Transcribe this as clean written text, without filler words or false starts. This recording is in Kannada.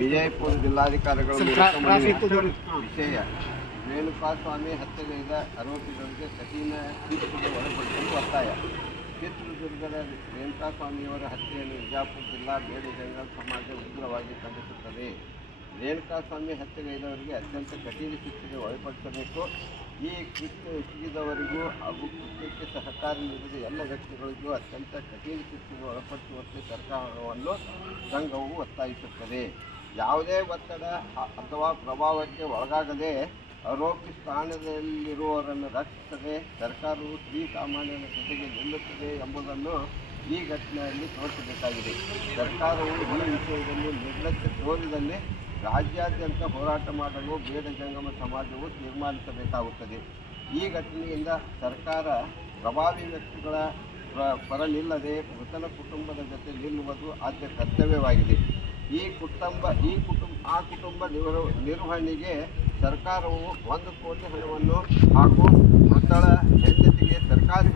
ವಿಜಯಪುರ ಜಿಲ್ಲಾಧಿಕಾರಿಗಳು ವಿಷಯ ರೇಣುಕಾಸ್ವಾಮಿ ಹತ್ಯೆಗೈದ ಆರೋಪಿಗಳಿಗೆ ಕಠಿಣ ಶಿಕ್ಷೆಗೆ ಒಳಪಡಿಸಲು ಒತ್ತಾಯ. ಚಿತ್ರದುರ್ಗದ ರೇಣುಕಾಸ್ವಾಮಿಯವರ ಹತ್ಯೆಯನ್ನು ವಿಜಯಪುರ ಜಿಲ್ಲಾ ಬೇಡ ಜಂಗಲ್ ಸಮಾಜ ಉಗ್ರವಾಗಿ ಖಂಡಿಸುತ್ತದೆ. ರೇಣುಕಾಸ್ವಾಮಿ ಹತ್ಯೆಗೈದವರಿಗೆ ಅತ್ಯಂತ ಕಠಿಣ ಶಿಕ್ಷೆಗೆ ಒಳಪಡಿಸಬೇಕು. ಈ ಕೃತ್ಯ ಎಸಗಿದವರಿಗೂ ಹಾಗೂ ಕೃತ್ಯಕ್ಕೆ ಸಹಕಾರ ನೀಡಿದ ಎಲ್ಲ ವ್ಯಕ್ತಿಗಳಿಗೂ ಅತ್ಯಂತ ಕಠಿಣ ಶಿಕ್ಷೆಗೆ ಒಳಪಡಿಸುವಂತೆ ಸರ್ಕಾರವನ್ನು ಸಂಘವು ಒತ್ತಾಯಿಸುತ್ತದೆ. ಯಾವುದೇ ಒತ್ತಡ ಅಥವಾ ಪ್ರಭಾವಕ್ಕೆ ಒಳಗಾಗದೆ ಆರೋಪಿ ಸ್ಥಾನದಲ್ಲಿರುವವರನ್ನು ರಕ್ಷಿಸದೆ ಸರ್ಕಾರವು ಶ್ರೀಸಾಮಾನ್ಯನ ಜೊತೆಗೆ ನಿಲ್ಲುತ್ತದೆ ಎಂಬುದನ್ನು ಈ ಘಟನೆಯಲ್ಲಿ ತೋರಿಸಬೇಕಾಗಿದೆ. ಸರ್ಕಾರವು ಈ ವಿಷಯದಲ್ಲಿ ನಿರ್ಲಕ್ಷ್ಯ ತೋರಿದಲ್ಲಿ ರಾಜ್ಯಾದ್ಯಂತ ಹೋರಾಟ ಮಾಡಲು ಬೇಡ ಜಂಗಮ ಸಮಾಜವು ತೀರ್ಮಾನಿಸಬೇಕಾಗುತ್ತದೆ. ಈ ಘಟನೆಯಿಂದ ಸರ್ಕಾರ ಪ್ರಭಾವಿ ವ್ಯಕ್ತಿಗಳ ಪರ ನಿಲ್ಲದೆ ಮೃತನ ಕುಟುಂಬದ ಜೊತೆ ನಿಲ್ಲುವುದು ಆದ್ಯ ಕರ್ತವ್ಯವಾಗಿದೆ. ಆ ಕುಟುಂಬ ನಿರ್ವಹಣೆಗೆ ಸರ್ಕಾರವು 1 ಕೋಟಿ ಹಣವನ್ನು ಹಾಗೂ ಮೃತಳ ಹೆಂಡತಿಗೆ ಸರ್ಕಾರಿ